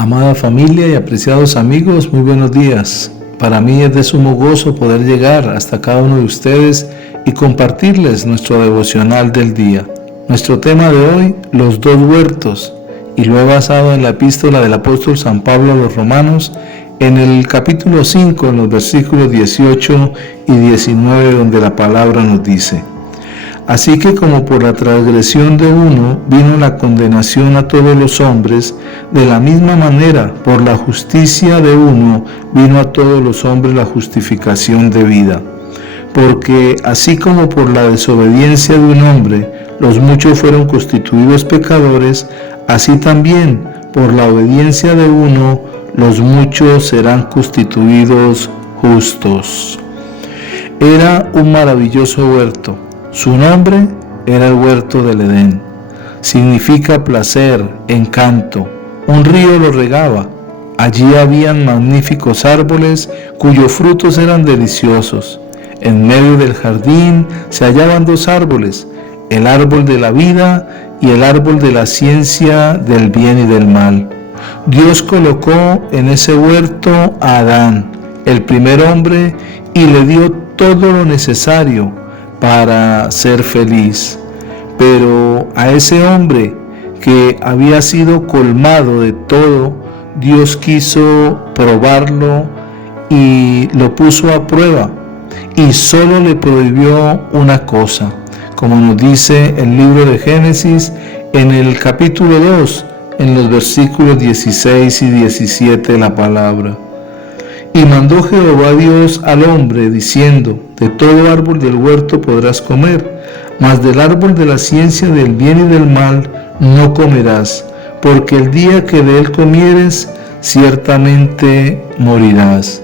Amada familia y apreciados amigos, muy buenos días. Para mí es de sumo gozo poder llegar hasta cada uno de ustedes y compartirles nuestro devocional del día. Nuestro tema de hoy, los dos huertos, y lo he basado en la epístola del apóstol San Pablo a los Romanos, en el capítulo 5, en los versículos 18 y 19, donde la palabra nos dice: Así que como por la transgresión de uno vino la condenación a todos los hombres, de la misma manera por la justicia de uno vino a todos los hombres la justificación de vida. Porque así como por la desobediencia de un hombre los muchos fueron constituidos pecadores, así también por la obediencia de uno los muchos serán constituidos justos. Era un maravilloso huerto. Su nombre era el huerto del Edén. Significa placer, encanto. Un río lo regaba. Allí habían magníficos árboles cuyos frutos eran deliciosos. En medio del jardín se hallaban dos árboles, el árbol de la vida y el árbol de la ciencia del bien y del mal. Dios colocó en ese huerto a Adán, el primer hombre, y le dio todo lo necesario para ser feliz. Pero a ese hombre que había sido colmado de todo, Dios quiso probarlo y lo puso a prueba, y solo le prohibió una cosa, como nos dice el libro de Génesis en el capítulo 2, en los versículos 16 y 17 la palabra. Y mandó Jehová Dios al hombre, diciendo: De todo árbol del huerto podrás comer, mas del árbol de la ciencia del bien y del mal no comerás, porque el día que de él comieres, ciertamente morirás.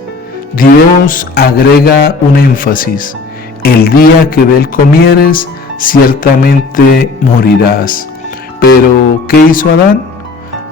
Dios agrega un énfasis: el día que de él comieres, ciertamente morirás. Pero, ¿qué hizo Adán?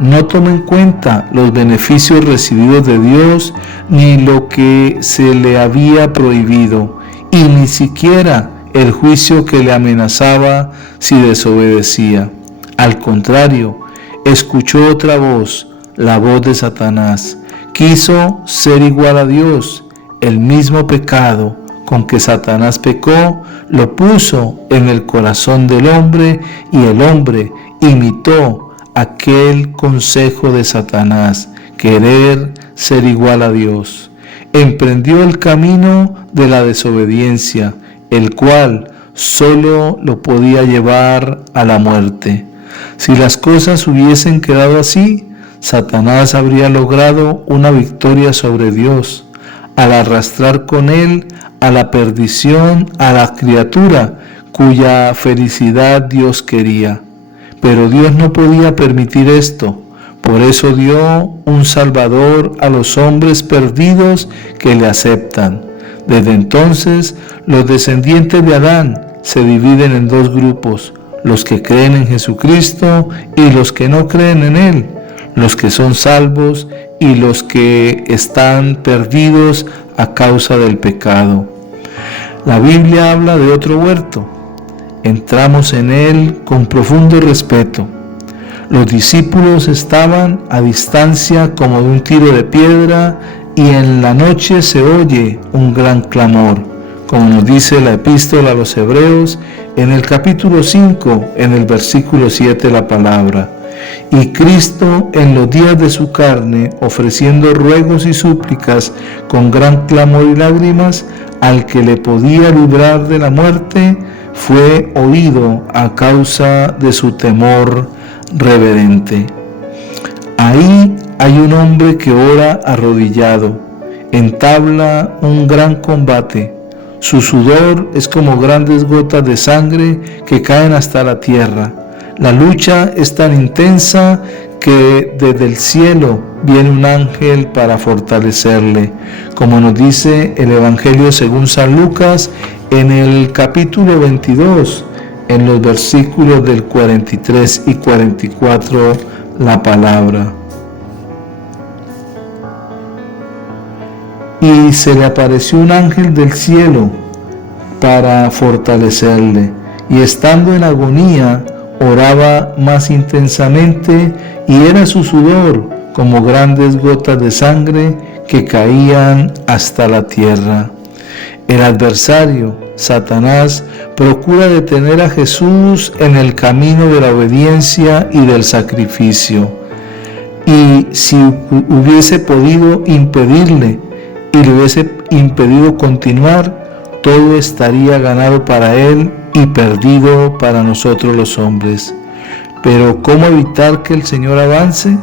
No tomó en cuenta los beneficios recibidos de Dios, ni lo que se le había prohibido, y ni siquiera el juicio que le amenazaba si desobedecía. Al contrario, escuchó otra voz, la voz de Satanás. Quiso ser igual a Dios. El mismo pecado con que Satanás pecó, lo puso en el corazón del hombre, y el hombre imitó aquel consejo de Satanás, querer ser igual a Dios. Emprendió el camino de la desobediencia, el cual solo lo podía llevar a la muerte. Si las cosas hubiesen quedado así, Satanás habría logrado una victoria sobre Dios, al arrastrar con él a la perdición a la criatura cuya felicidad Dios quería. Pero Dios no podía permitir esto. Por eso dio un Salvador a los hombres perdidos que le aceptan. Desde entonces, los descendientes de Adán se dividen en dos grupos: los que creen en Jesucristo y los que no creen en Él, los que son salvos y los que están perdidos a causa del pecado. La Biblia habla de otro huerto. Entramos en él con profundo respeto. Los discípulos estaban a distancia como de un tiro de piedra, y en la noche se oye un gran clamor, como nos dice la epístola a los Hebreos en el capítulo 5, en el versículo 7 la palabra: Y Cristo en los días de su carne, ofreciendo ruegos y súplicas con gran clamor y lágrimas, al que le podía librar de la muerte, fue oído a causa de su temor reverente. Ahí hay un hombre que ora arrodillado, entabla un gran combate. Su sudor es como grandes gotas de sangre que caen hasta la tierra. La lucha es tan intensa que desde el cielo viene un ángel para fortalecerle, como nos dice el Evangelio según San Lucas en el capítulo 22, en los versículos del 43 y 44, la palabra. Y se le apareció un ángel del cielo para fortalecerle, y estando en agonía, oraba más intensamente, y era su sudor como grandes gotas de sangre que caían hasta la tierra. El adversario, Satanás, procura detener a Jesús en el camino de la obediencia y del sacrificio. Y si hubiese podido impedirle y le hubiese impedido continuar, todo estaría ganado para él y perdido para nosotros los hombres. Pero ¿cómo evitar que el Señor avance?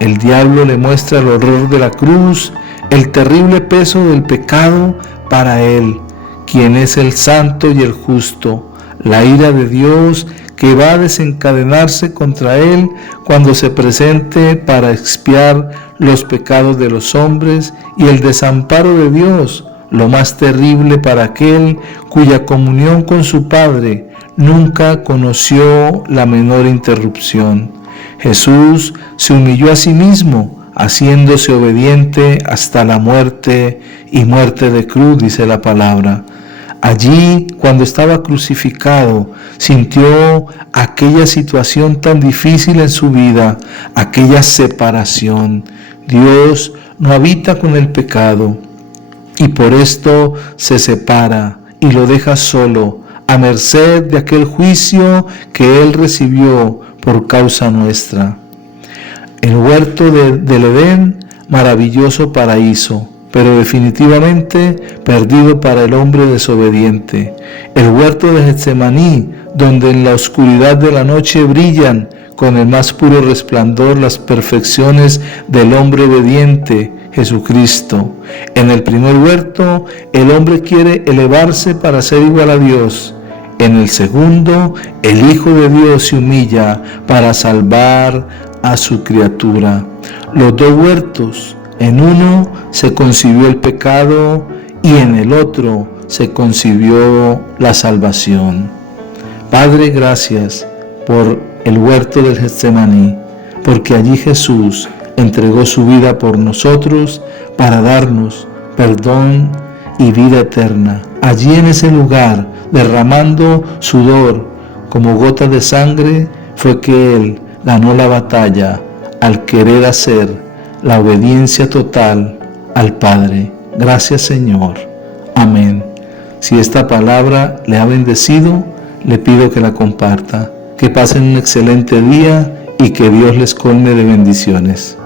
El diablo le muestra el horror de la cruz, el terrible peso del pecado para él, quien es el santo y el justo, la ira de Dios que va a desencadenarse contra él cuando se presente para expiar los pecados de los hombres, y el desamparo de Dios, lo más terrible para aquel cuya comunión con su Padre nunca conoció la menor interrupción. Jesús se humilló a sí mismo, haciéndose obediente hasta la muerte y muerte de cruz, dice la palabra. Allí, cuando estaba crucificado, sintió aquella situación tan difícil en su vida, aquella separación. Dios no habita con el pecado y por esto se separa y lo deja solo, a merced de aquel juicio que Él recibió por causa nuestra. El huerto del Edén, maravilloso paraíso, pero definitivamente perdido para el hombre desobediente. El huerto de Getsemaní, donde en la oscuridad de la noche brillan con el más puro resplandor las perfecciones del hombre obediente, Jesucristo. En el primer huerto, el hombre quiere elevarse para ser igual a Dios. En el segundo, el Hijo de Dios se humilla para salvar a su criatura. Los dos huertos, en uno se concibió el pecado y en el otro se concibió la salvación. Padre, gracias por el huerto del Getsemaní, porque allí Jesús entregó su vida por nosotros para darnos perdón y vida eterna. Allí en ese lugar, derramando sudor como gotas de sangre, fue que Él ganó la batalla al querer hacer la obediencia total al Padre. Gracias, Señor. Amén. Si esta palabra le ha bendecido, le pido que la comparta. Que pasen un excelente día y que Dios les colme de bendiciones.